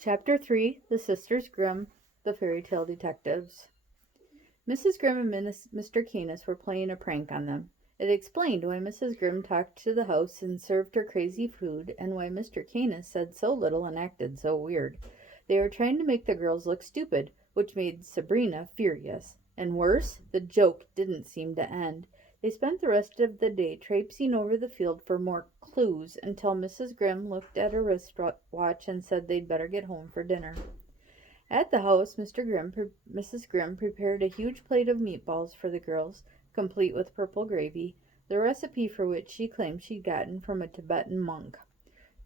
Chapter 3 The Sisters Grimm, the Fairy Tale Detectives. Mrs. Grimm and Mr. Canis were playing a prank on them. It explained why Mrs. Grimm talked to the house and served her crazy food, and why Mr. Canis said so little and acted so weird. They were trying to make the girls look stupid, which made Sabrina furious. And worse, the joke didn't seem to end. They spent the rest of the day traipsing over the field for more clues until Mrs. Grimm looked at her wristwatch and said they'd better get home for dinner. At the house, Mrs. Grimm prepared a huge plate of meatballs for the girls, complete with purple gravy, the recipe for which she claimed she'd gotten from a Tibetan monk.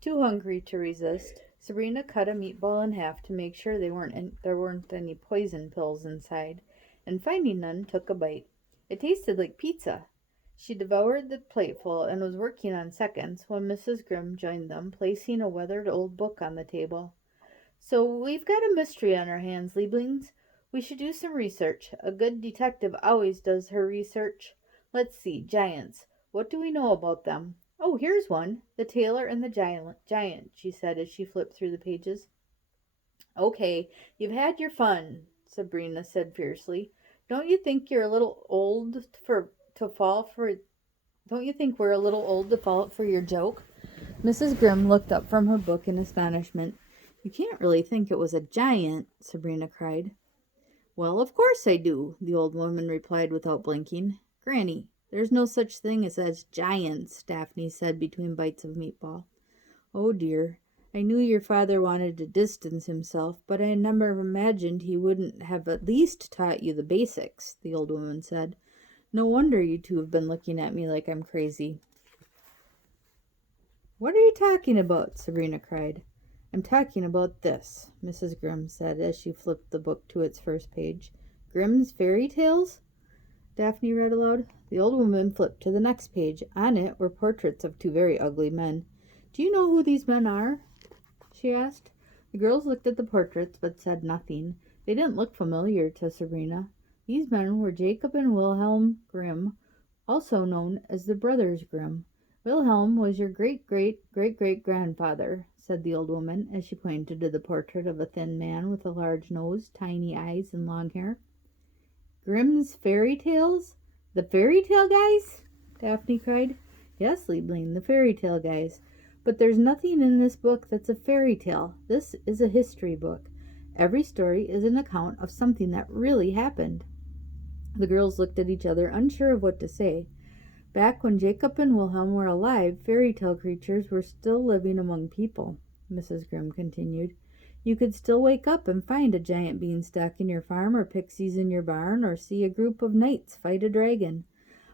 Too hungry to resist, Sabrina cut a meatball in half to make sure there weren't any poison pills inside, and finding none, took a bite. It tasted like pizza. She devoured the plateful and was working on seconds when Mrs. Grimm joined them, placing a weathered old book on the table. "So we've got a mystery on our hands, Lieblings. We should do some research. A good detective always does her research. Let's see, giants. What do we know about them? Oh, here's one. The tailor and the giant, she said as she flipped through the pages. Okay, you've had your fun, Sabrina said fiercely. Don't you think you're a little old to fall for don't you think we're a little old to fall for your joke? Mrs. Grimm looked up from her book in astonishment. You can't really think it was a giant, Sabrina cried. Well, of course I do, the old woman replied without blinking. Granny, there's no such thing as giants, Daphne said between bites of meatball. Oh dear, I knew your father wanted to distance himself, but I never imagined he wouldn't have at least taught you the basics, the old woman said. No wonder you two have been looking at me like I'm crazy. What are you talking about? Sabrina cried. I'm talking about this, Mrs. Grimm said as she flipped the book to its first page. Grimm's Fairy Tales? Daphne read aloud. The old woman flipped to the next page. On it were portraits of two very ugly men. Do you know who these men are? She asked. The girls looked at the portraits but said nothing. They didn't look familiar to Sabrina. These men were Jacob and Wilhelm Grimm, also known as the Brothers Grimm. Wilhelm was your great-great-great-great-grandfather, said the old woman as she pointed to the portrait of a thin man with a large nose, tiny eyes, and long hair. Grimm's Fairy Tales? The fairy tale guys? Daphne cried. Yes, Liebling, the fairy tale guys. But there's nothing in this book that's a fairy tale. This is a history book. Every story is an account of something that really happened. The girls looked at each other, unsure of what to say. Back when Jacob and Wilhelm were alive, fairy tale creatures were still living among people, Mrs. Grimm continued. You could still wake up and find a giant beanstalk in your farm, or pixies in your barn, or see a group of knights fight a dragon.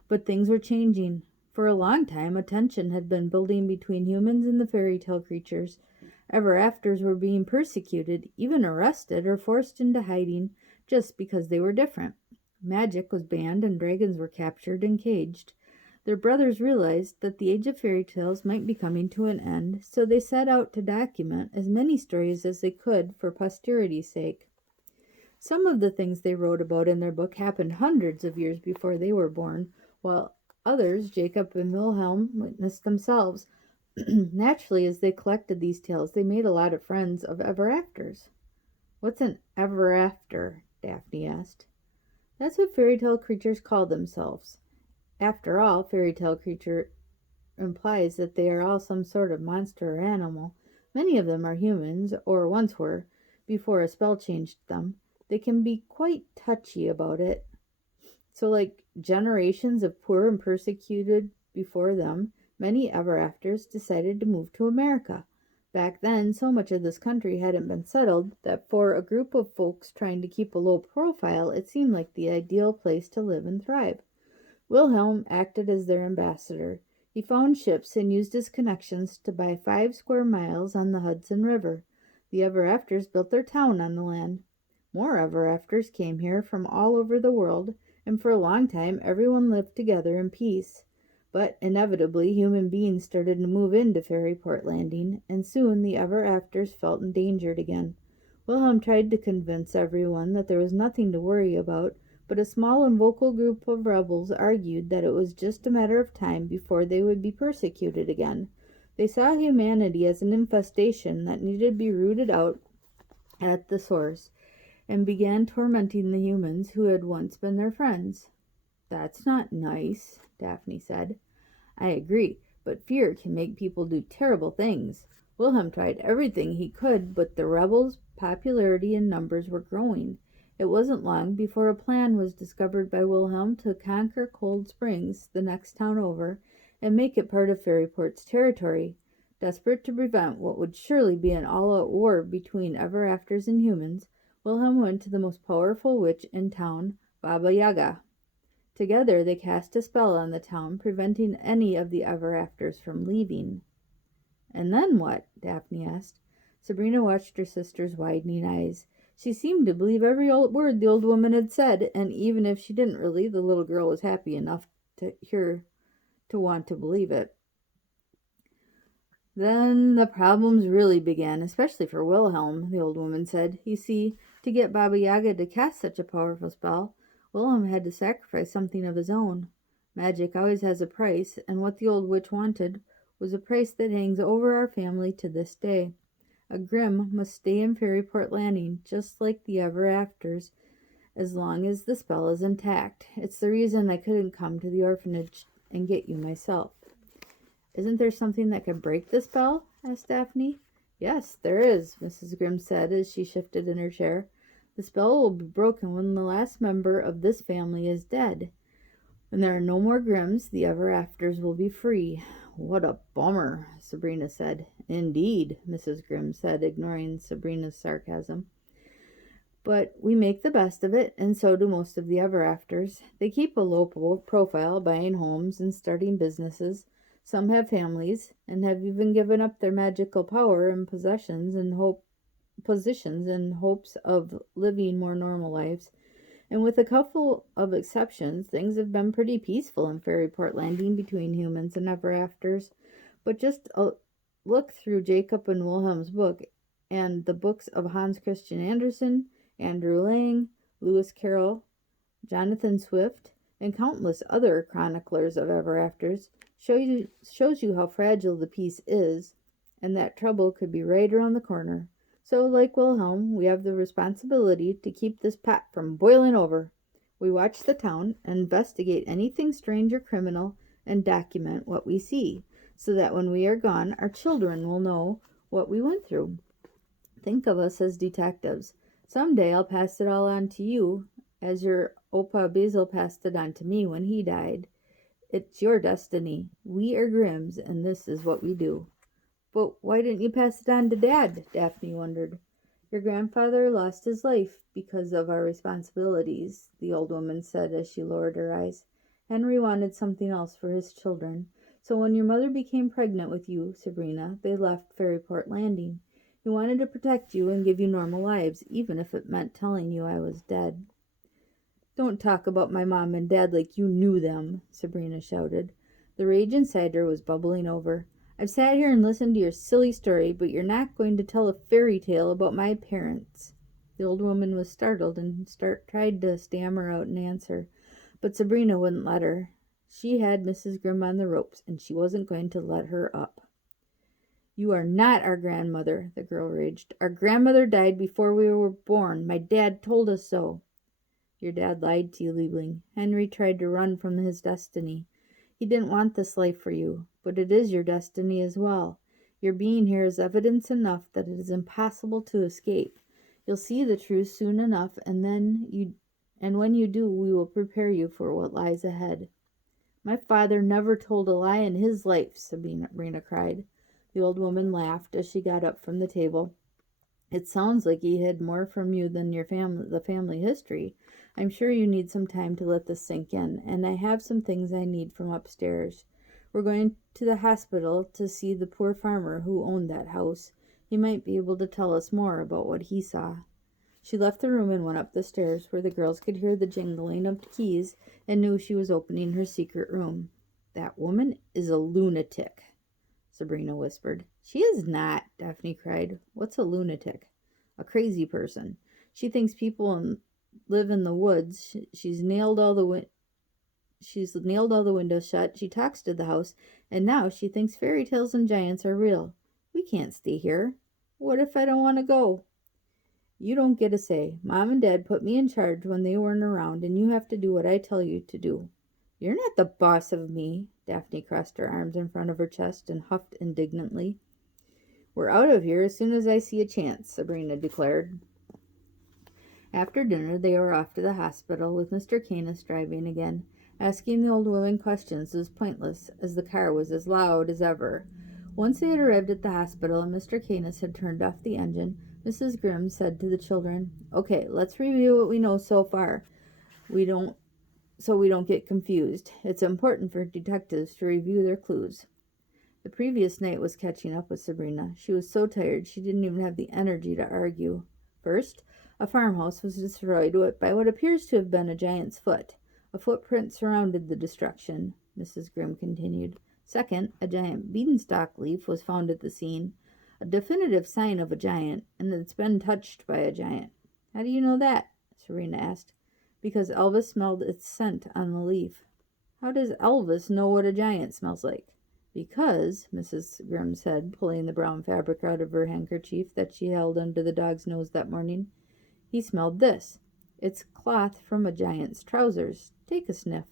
But things were changing. For a long time, a tension had been building between humans and the fairy tale creatures. Ever-afters were being persecuted, even arrested or forced into hiding, just because they were different. Magic was banned and dragons were captured and caged. Their brothers realized that the age of fairy tales might be coming to an end, so they set out to document as many stories as they could for posterity's sake. Some of the things they wrote about in their book happened hundreds of years before they were born, while others, Jacob and Wilhelm, witnessed themselves. Naturally, as they collected these tales, they made a lot of friends of ever-afters. What's an ever-after? Daphne asked. That's what fairy tale creatures call themselves. After all, fairy tale creature implies that they are all some sort of monster or animal. Many of them are humans, or once were, before a spell changed them. They can be quite touchy about it. So, like generations of poor and persecuted before them, many ever-afters decided to move to America. Back then, so much of this country hadn't been settled that for a group of folks trying to keep a low profile, it seemed like the ideal place to live and thrive. Wilhelm acted as their ambassador. He found ships and used his connections to buy 5 square miles on the Hudson River. The ever-afters built their town on the land. More ever-afters came here from all over the world, and for a long time everyone lived together in peace. But inevitably human beings started to move into Fairyport Landing, and soon the ever-afters felt endangered again. Wilhelm tried to convince everyone that there was nothing to worry about, but a small and vocal group of rebels argued that it was just a matter of time before they would be persecuted again. They saw humanity as an infestation that needed to be rooted out at the source and began tormenting the humans who had once been their friends. That's not nice, Daphne said. I agree, but fear can make people do terrible things. Wilhelm tried everything he could, but the rebels' popularity and numbers were growing. It wasn't long before a plan was discovered by Wilhelm to conquer Cold Springs, the next town over, and make it part of Fairyport's territory. Desperate to prevent what would surely be an all-out war between ever-afters and humans, Wilhelm went to the most powerful witch in town, Baba Yaga. Together they cast a spell on the town, preventing any of the ever-afters from leaving. And then what? Daphne asked. Sabrina watched her sister's widening eyes. She seemed to believe every word the old woman had said, and even if she didn't really, the little girl was happy enough to want to believe it. Then the problems really began, especially for Wilhelm, the old woman said. You see, to get Baba Yaga to cast such a powerful spell, Wilhelm had to sacrifice something of his own. Magic always has a price, and what the old witch wanted was a price that hangs over our family to this day. A Grimm must stay in Fairyport Landing, just like the ever-afters, as long as the spell is intact. It's the reason I couldn't come to the orphanage and get you myself. Isn't there something that can break the spell? Asked Daphne. Yes, there is, Mrs. Grimm said as she shifted in her chair. The spell will be broken when the last member of this family is dead. When there are no more Grimms, the ever-afters will be free. What a bummer, Sabrina said. Indeed, Mrs. Grimm said, ignoring Sabrina's sarcasm. But we make the best of it, and so do most of the ever-afters. They keep a low profile, buying homes and starting businesses. Some have families, and have even given up their magical power and positions in hopes of living more normal lives. And with a couple of exceptions, things have been pretty peaceful in Fairyport Landing between humans and ever-afters. But just look through Jacob and Wilhelm's book and the books of Hans Christian Andersen, Andrew Lang, Lewis Carroll, Jonathan Swift, and countless other chroniclers of ever-afters, shows you how fragile the peace is, and that trouble could be right around the corner. So, like Wilhelm, we have the responsibility to keep this pot from boiling over. We watch the town, investigate anything strange or criminal, and document what we see, so that when we are gone, our children will know what we went through. Think of us as detectives. Someday I'll pass it all on to you, as your Opa Basil passed it on to me when he died. It's your destiny. We are Grimms, and this is what we do. But why didn't you pass it on to Dad? Daphne wondered. Your grandfather lost his life because of our responsibilities, the old woman said as she lowered her eyes. Henry wanted something else for his children. So when your mother became pregnant with you, Sabrina, they left Fairyport Landing. He wanted to protect you and give you normal lives, even if it meant telling you I was dead. Don't talk about my mom and dad like you knew them, Sabrina shouted. The rage inside her was bubbling over. I've sat here and listened to your silly story, but you're not going to tell a fairy tale about my parents. The old woman was startled and tried to stammer out an answer, but Sabrina wouldn't let her. She had Mrs. Grimm on the ropes, and she wasn't going to let her up. You are not our grandmother, the girl raged. Our grandmother died before we were born. My dad told us so. Your dad lied to you, Liebling. Henry tried to run from his destiny. He didn't want this life for you, but it is your destiny as well. Your being here is evidence enough that it is impossible to escape. You'll see the truth soon enough, and when you do, we will prepare you for what lies ahead. My father never told a lie in his life, Sabrina cried. The old woman laughed as she got up from the table. It sounds like he hid more from you than the family history. I'm sure you need some time to let this sink in, and I have some things I need from upstairs. We're going to the hospital to see the poor farmer who owned that house. He might be able to tell us more about what he saw. She left the room and went up the stairs, where the girls could hear the jingling of keys and knew she was opening her secret room. That woman is a lunatic, Sabrina whispered. She is not, Daphne cried. What's a lunatic? A crazy person. She thinks people live in the woods. She's nailed all the windows shut. She talks to the house, and now she thinks fairy tales and giants are real. We can't stay here. What if I don't want to go? You don't get a say. Mom and Dad put me in charge when they weren't around, and you have to do what I tell you to do. You're not the boss of me. Daphne crossed her arms in front of her chest and huffed indignantly. We're out of here as soon as I see a chance, Sabrina declared. After dinner, they were off to the hospital, with Mr. Canis driving again. Asking the old woman questions was pointless, as the car was as loud as ever. Once they had arrived at the hospital and Mr. Canis had turned off the engine, Mrs. Grimm said to the children, "Okay, let's review what we know so far. We don't get confused. It's important for detectives to review their clues." The previous night was catching up with Sabrina. She was so tired she didn't even have the energy to argue. First, a farmhouse was destroyed by what appears to have been a giant's foot. A footprint surrounded the destruction, Mrs. Grimm continued. Second, a giant beanstalk leaf was found at the scene, a definitive sign of a giant, and that it's been touched by a giant. How do you know that? Sabrina asked. Because Elvis smelled its scent on the leaf. How does Elvis know what a giant smells like? Because, Mrs. Grimm said, pulling the brown fabric out of her handkerchief that she held under the dog's nose that morning, he smelled this. It's cloth from a giant's trousers. Take a sniff.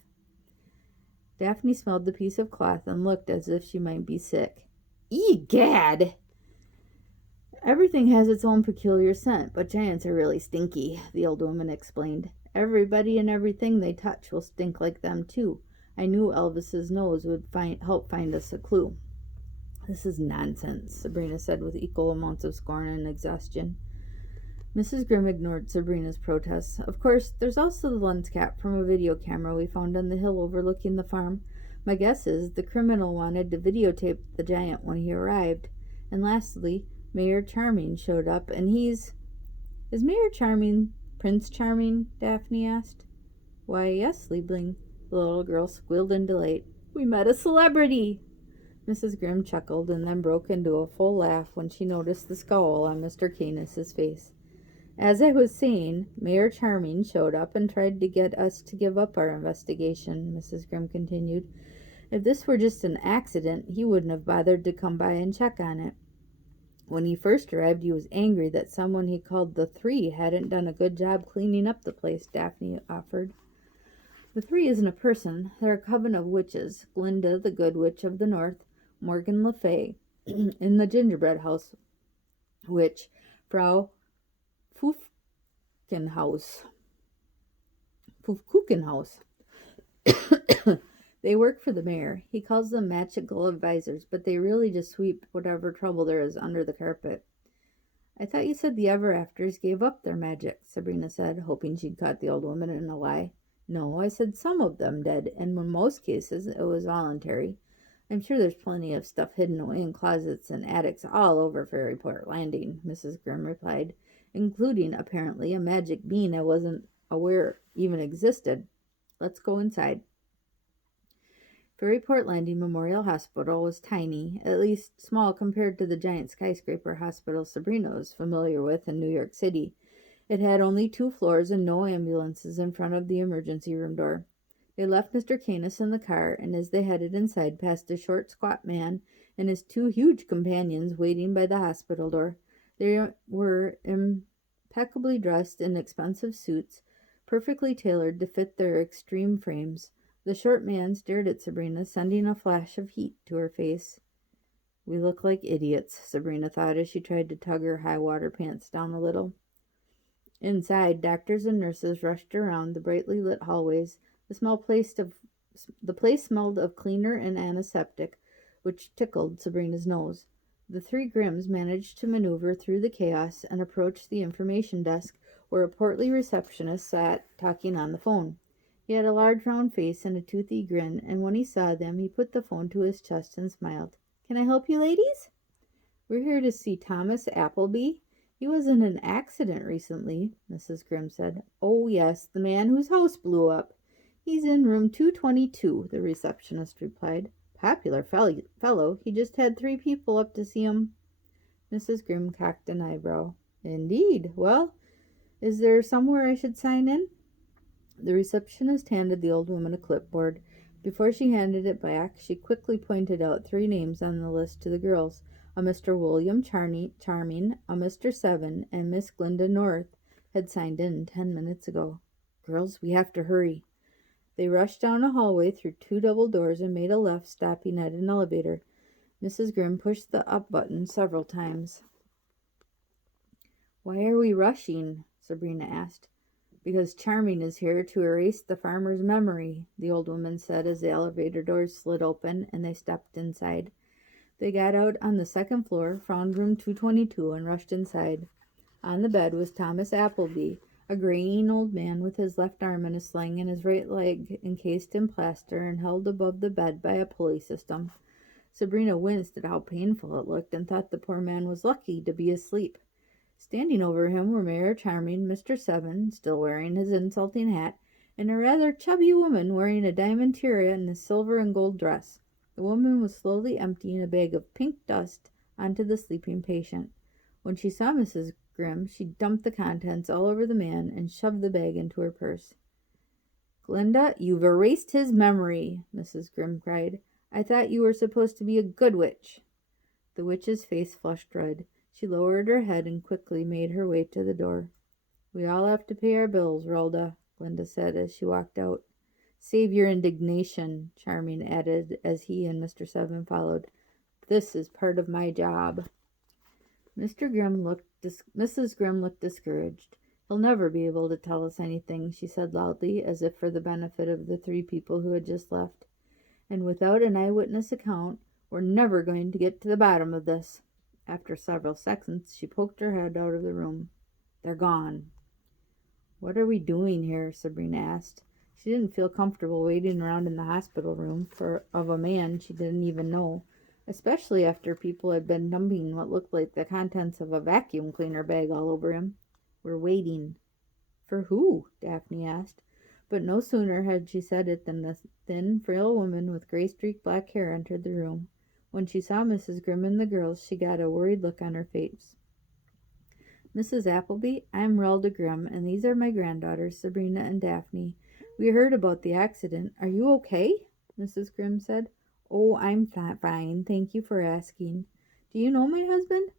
Daphne smelled the piece of cloth and looked as if she might be sick. Egad! Everything has its own peculiar scent, but giants are really stinky, the old woman explained. Everybody and everything they touch will stink like them, too. I knew Elvis's nose would help find us a clue. This is nonsense, Sabrina said with equal amounts of scorn and exhaustion. Mrs. Grimm ignored Sabrina's protests. Of course, there's also the lens cap from a video camera we found on the hill overlooking the farm. My guess is the criminal wanted to videotape the giant when he arrived. And lastly, Mayor Charming showed up, and he's... Is Mayor Charming Prince Charming? Daphne asked. Why, yes, Liebling, the little girl squealed in delight. We met a celebrity! Mrs. Grimm chuckled and then broke into a full laugh when she noticed the scowl on Mr. Canis's face. As I was saying, Mayor Charming showed up and tried to get us to give up our investigation, Mrs. Grimm continued. If this were just an accident, he wouldn't have bothered to come by and check on it. When he first arrived, he was angry that someone he called the Three hadn't done a good job cleaning up the place, Daphne offered. The Three isn't a person. They're a coven of witches. Glinda, the Good Witch of the North, Morgan Le Fay, in the gingerbread house, witch, Frau Pfkuchenhaus. They work for the mayor. He calls them magical advisors, but they really just sweep whatever trouble there is under the carpet. I thought you said the Ever-Afters gave up their magic, Sabrina said, hoping she'd caught the old woman in a lie. No, I said some of them did, and in most cases it was voluntary. I'm sure there's plenty of stuff hidden away in closets and attics all over Fairyport Landing, Mrs. Grimm replied, including, apparently, a magic bean I wasn't aware even existed. Let's go inside. Fairyport Landing Memorial Hospital was tiny, at least small compared to the giant skyscraper hospital Sabrina was familiar with in New York City. It had only 2 floors and no ambulances in front of the emergency room door. They left Mr. Canis in the car, and as they headed inside, passed a short, squat man and his 2 huge companions waiting by the hospital door. They were impeccably dressed in expensive suits, perfectly tailored to fit their extreme frames. The short man stared at Sabrina, sending a flash of heat to her face. We look like idiots, Sabrina thought as she tried to tug her high-water pants down a little. Inside, doctors and nurses rushed around the brightly lit hallways. The place smelled of cleaner and antiseptic, which tickled Sabrina's nose. The 3 Grimms managed to maneuver through the chaos and approached the information desk, where a portly receptionist sat talking on the phone. He had a large round face and a toothy grin, and when he saw them, he put the phone to his chest and smiled. Can I help you, ladies? We're here to see Thomas Appleby. He was in an accident recently, Mrs. Grimm said. Oh, yes, the man whose house blew up. He's in room 222, the receptionist replied. Popular fellow. He just had 3 people up to see him. Mrs. Grimm cocked an eyebrow. Indeed. Well, is there somewhere I should sign in? The receptionist handed the old woman a clipboard. Before she handed it back, she quickly pointed out 3 names on the list to the girls. A Mr. William Charming, a Mr. Seven, and Miss Glinda North had signed in 10 minutes ago. Girls, we have to hurry. They rushed down a hallway through 2 double doors and made a left, stopping at an elevator. Mrs. Grimm pushed the up button several times. Why are we rushing? Sabrina asked. Because Charming is here to erase the farmer's memory, the old woman said as the elevator doors slid open and they stepped inside. They got out on the second floor, found room 222, and rushed inside. On the bed was Thomas Appleby, a graying old man with his left arm in a sling and his right leg encased in plaster and held above the bed by a pulley system. Sabrina winced at how painful it looked and thought the poor man was lucky to be asleep. Standing over him were Mayor Charming, Mr. Seven, still wearing his insulting hat, and a rather chubby woman wearing a diamond tiara and a silver and gold dress. The woman was slowly emptying a bag of pink dust onto the sleeping patient. When she saw Mrs. Grimm, she dumped the contents all over the man and shoved the bag into her purse. Glinda, you've erased his memory, Mrs. Grimm cried. I thought you were supposed to be a good witch. The witch's face flushed red. She lowered her head and quickly made her way to the door. We all have to pay our bills, Rhoda, Glinda said as she walked out. Save your indignation, Charming added as he and Mr. Seven followed. This is part of my job. Mrs. Grimm looked discouraged. He'll never be able to tell us anything, she said loudly, as if for the benefit of the 3 people who had just left. And without an eyewitness account, we're never going to get to the bottom of this. After several seconds, she poked her head out of the room. They're gone. What are we doing here? Sabrina asked. She didn't feel comfortable waiting around in the hospital room of a man she didn't even know, especially after people had been dumping what looked like the contents of a vacuum cleaner bag all over him. We're waiting. For who? Daphne asked. But no sooner had she said it than the thin, frail woman with gray-streaked black hair entered the room. When she saw Mrs. Grimm and the girls, she got a worried look on her face. Mrs. Appleby, I'm Rhoda Grimm, and these are my granddaughters, Sabrina and Daphne. We heard about the accident. Are you okay? Mrs. Grimm said. Oh, I'm fine. Thank you for asking. Do you know my husband?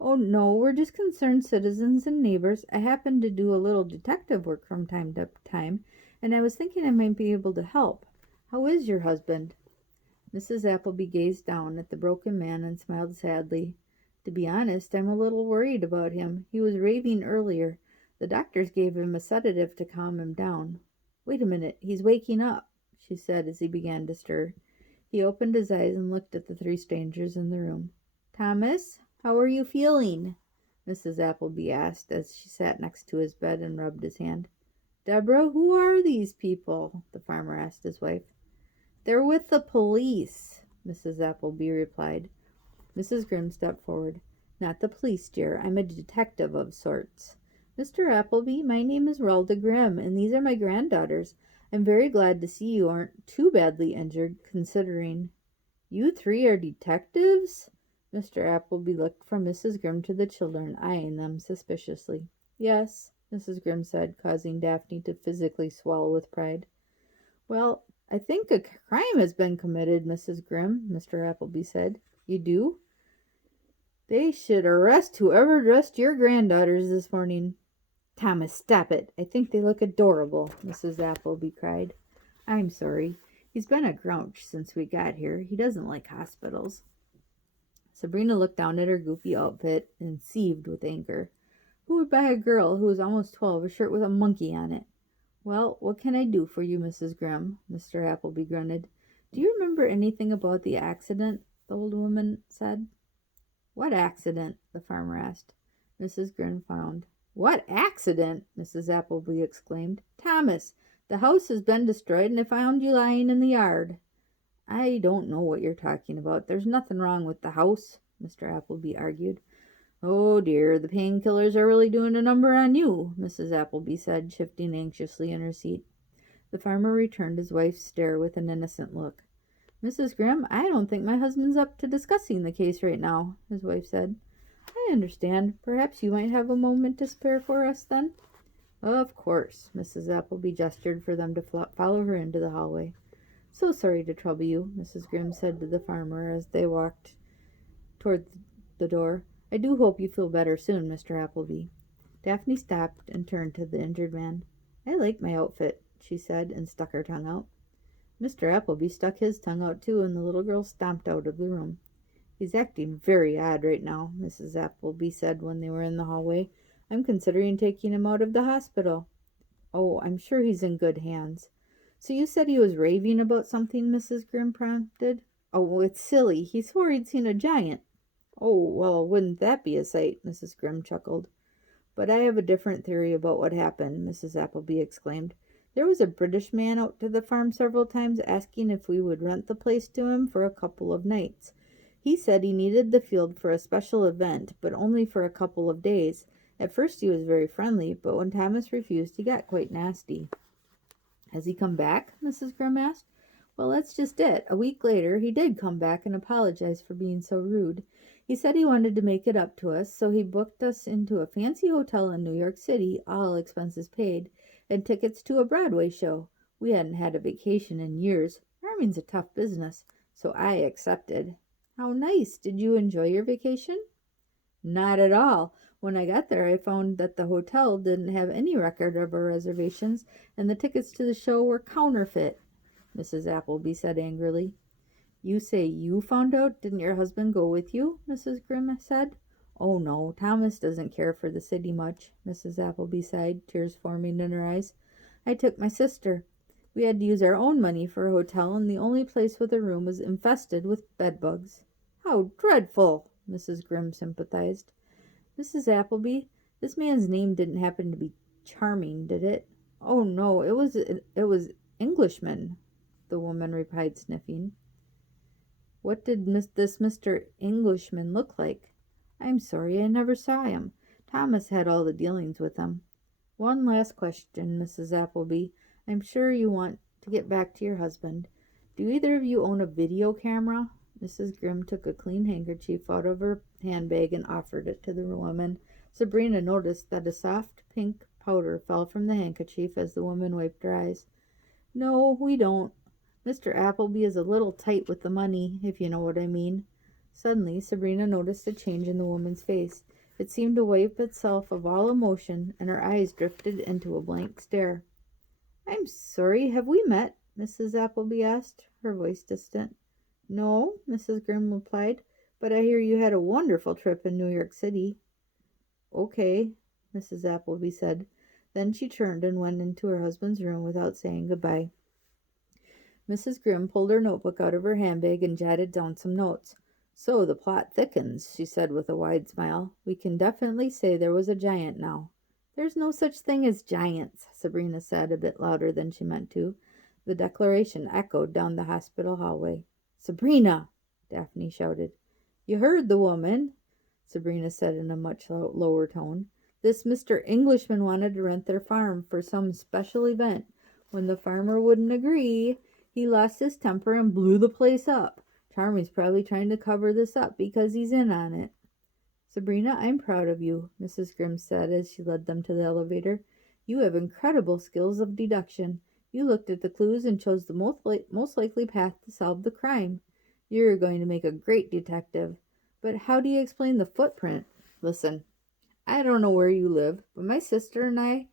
Oh, no, we're just concerned citizens and neighbors. I happen to do a little detective work from time to time, and I was thinking I might be able to help. How is your husband? Mrs. Appleby gazed down at the broken man and smiled sadly. To be honest, I'm a little worried about him. He was raving earlier. The doctors gave him a sedative to calm him down. Wait a minute, he's waking up, she said as he began to stir. He opened his eyes and looked at the 3 strangers in the room. Thomas, how are you feeling? Mrs. Appleby asked as she sat next to his bed and rubbed his hand. Deborah, who are these people? The farmer asked his wife. They're with the police, Mrs. Appleby replied. Mrs. Grimm stepped forward. Not the police, dear. I'm a detective of sorts. Mr. Appleby, my name is Rhoda Grimm, and these are my granddaughters. I'm very glad to see you aren't too badly injured, considering. You 3 are detectives? Mr. Appleby looked from Mrs. Grimm to the children, eyeing them suspiciously. Yes, Mrs. Grimm said, causing Daphne to physically swallow with pride. Well, I think a crime has been committed, Mrs. Grimm, Mr. Appleby said. You do? They should arrest whoever dressed your granddaughters this morning. Thomas, stop it. I think they look adorable, Mrs. Appleby cried. I'm sorry. He's been a grouch since we got here. He doesn't like hospitals. Sabrina looked down at her goofy outfit and seethed with anger. Who would buy a girl who was almost 12 a shirt with a monkey on it? Well, what can I do for you, Mrs. Grimm? Mr. Appleby grunted. Do you remember anything about the accident? The old woman said. What accident? The farmer asked. Mrs. Grimm frowned. What accident? Mrs. Appleby exclaimed. Thomas, the house has been destroyed and I found you lying in the yard. I don't know what you're talking about. There's nothing wrong with the house, Mr. Appleby argued. Oh dear, the painkillers are really doing a number on you, Mrs. Appleby said, shifting anxiously in her seat. The farmer returned his wife's stare with an innocent look. Mrs. Grimm, I don't think my husband's up to discussing the case right now, his wife said. I understand. Perhaps you might have a moment to spare for us, then? Of course, Mrs. Appleby gestured for them to follow her into the hallway. So sorry to trouble you, Mrs. Grimm said to the farmer as they walked toward the door. I do hope you feel better soon, Mr. Appleby. Daphne stopped and turned to the injured man. I like my outfit, she said, and stuck her tongue out. Mr. Appleby stuck his tongue out too, and the little girl stomped out of the room. He's acting very odd right now, Mrs. Appleby said when they were in the hallway. I'm considering taking him out of the hospital. Oh, I'm sure he's in good hands. So you said he was raving about something, Mrs. Grimm prompted. Oh, it's silly. He swore he'd seen a giant. Oh, well, wouldn't that be a sight? Mrs. Grimm chuckled. But I have a different theory about what happened, Mrs. Appleby exclaimed. There was a British man out to the farm several times asking if we would rent the place to him for a couple of nights. He said he needed the field for a special event, but only for a couple of days. At first he was very friendly, but when Thomas refused, he got quite nasty. Has he come back? Mrs. Grimm asked. Well, that's just it. A week later, he did come back and apologize for being so rude. He said he wanted to make it up to us, so he booked us into a fancy hotel in New York City, all expenses paid, and tickets to a Broadway show. We hadn't had a vacation in years. Farming's a tough business, so I accepted. How nice. Did you enjoy your vacation? Not at all. When I got there, I found that the hotel didn't have any record of our reservations, and the tickets to the show were counterfeit, Mrs. Appleby said angrily. You say you found out? Didn't your husband go with you? Mrs. Grimm said. Oh, no, Thomas doesn't care for the city much, Mrs. Appleby sighed, tears forming in her eyes. I took my sister. We had to use our own money for a hotel, and the only place with a room was infested with bedbugs. How dreadful, Mrs. Grimm sympathized. Mrs. Appleby, this man's name didn't happen to be Charming, did it? Oh, no, it was Englishman, the woman replied, sniffing. What did this Mr. Englishman look like? I'm sorry, I never saw him. Thomas had all the dealings with him. One last question, Mrs. Appleby. I'm sure you want to get back to your husband. Do either of you own a video camera? Mrs. Grimm took a clean handkerchief out of her handbag and offered it to the woman. Sabrina noticed that a soft pink powder fell from the handkerchief as the woman wiped her eyes. No, we don't. Mr. Appleby is a little tight with the money, if you know what I mean. Suddenly, Sabrina noticed a change in the woman's face. It seemed to wipe itself of all emotion, and her eyes drifted into a blank stare. I'm sorry, have we met? Mrs. Appleby asked, her voice distant. No, Mrs. Grimm replied, but I hear you had a wonderful trip in New York City. Okay, Mrs. Appleby said. Then she turned and went into her husband's room without saying goodbye. Mrs. Grimm pulled her notebook out of her handbag and jotted down some notes. So the plot thickens, she said with a wide smile. We can definitely say there was a giant now. There's no such thing as giants, Sabrina said, a bit louder than she meant to. The declaration echoed down the hospital hallway. Sabrina! Daphne shouted. You heard the woman, Sabrina said in a much lower tone. This Mr. Englishman wanted to rent their farm for some special event. When the farmer wouldn't agree, he lost his temper and blew the place up. Charmy's probably trying to cover this up because he's in on it. Sabrina, I'm proud of you, Mrs. Grimm said as she led them to the elevator. You have incredible skills of deduction. You looked at the clues and chose the most likely path to solve the crime. You're going to make a great detective. But how do you explain the footprint? Listen, I don't know where you live, but my sister and I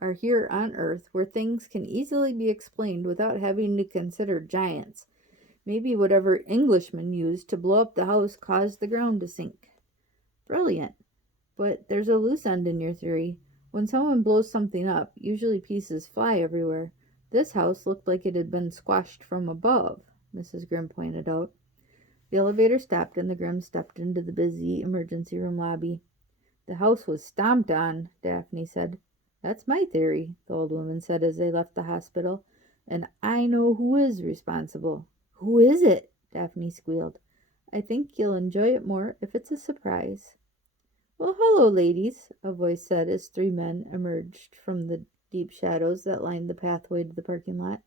are here on Earth where things can easily be explained without having to consider giants. Maybe whatever Englishman used to blow up the house caused the ground to sink. Brilliant. But there's a loose end in your theory. When someone blows something up, usually pieces fly everywhere. This house looked like it had been squashed from above, Mrs. Grimm pointed out. The elevator stopped and the Grimms stepped into the busy emergency room lobby. The house was stomped on, Daphne said. That's my theory, the old woman said as they left the hospital. And I know who is responsible. Who is it? Daphne squealed. I think you'll enjoy it more if it's a surprise. Well, hello, ladies, a voice said as three men emerged from the deep shadows that lined the pathway to the parking lot.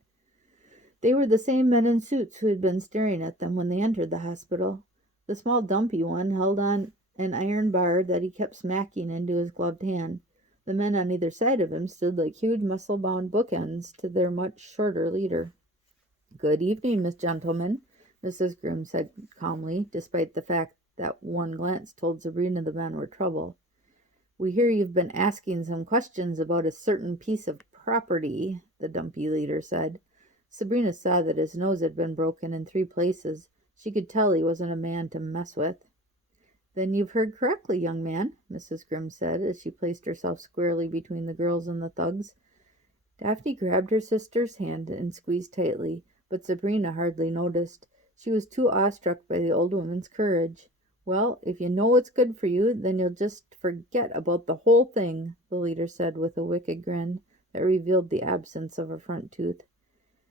They were the same men in suits who had been staring at them when they entered the hospital. The small dumpy one held on an iron bar that he kept smacking into his gloved hand. The men on either side of him stood like huge muscle-bound bookends to their much shorter leader. Good evening, Miss Gentlemen, Mrs. Grimm said calmly, despite the fact That one glance told Sabrina the men were trouble. "We hear you've been asking some questions about a certain piece of property," the dumpy leader said. Sabrina saw that his nose had been broken in 3 places. She could tell he wasn't a man to mess with. "Then you've heard correctly, young man," Mrs. Grimm said, as she placed herself squarely between the girls and the thugs. Daphne grabbed her sister's hand and squeezed tightly, but Sabrina hardly noticed. She was too awestruck by the old woman's courage. "Well, if you know what's good for you, then you'll just forget about the whole thing," the leader said with a wicked grin that revealed the absence of a front tooth.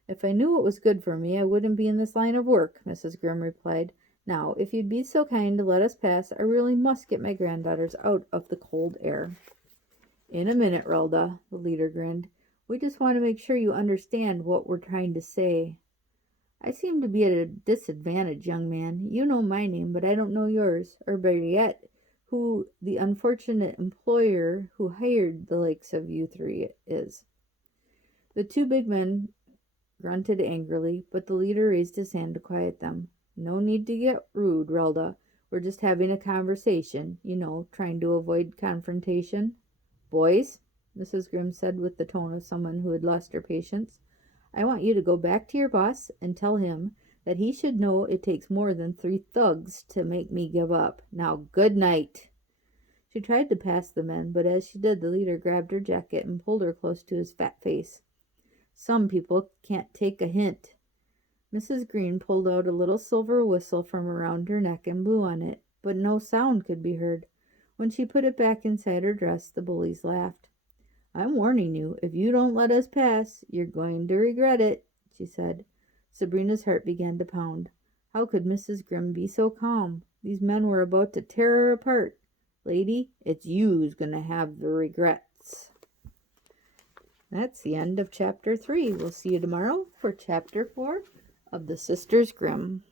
"If I knew what was good for me, I wouldn't be in this line of work," Mrs. Grimm replied. "Now, if you'd be so kind to let us pass, I really must get my granddaughters out of the cold air." "In a minute, Relda," the leader grinned. "We just want to make sure you understand what we're trying to say." "I seem to be at a disadvantage, young man. You know my name, but I don't know yours, or better yet, who the unfortunate employer who hired the likes of you 3 is." The 2 big men grunted angrily, but the leader raised his hand to quiet them. "No need to get rude, Relda. We're just having a conversation, trying to avoid confrontation." "Boys," Mrs. Grimm said with the tone of someone who had lost her patience, "I want you to go back to your boss and tell him that he should know it takes more than 3 thugs to make me give up. Now, good night." She tried to pass the men, but as she did, the leader grabbed her jacket and pulled her close to his fat face. "Some people can't take a hint." Mrs. Green pulled out a little silver whistle from around her neck and blew on it, but no sound could be heard. When she put it back inside her dress, the bullies laughed. "I'm warning you, if you don't let us pass, you're going to regret it," she said. Sabrina's heart began to pound. How could Mrs. Grimm be so calm? These men were about to tear her apart. "Lady, it's you's going to have the regrets." That's the end of chapter 3. We'll see you tomorrow for chapter 4 of the Sisters Grimm.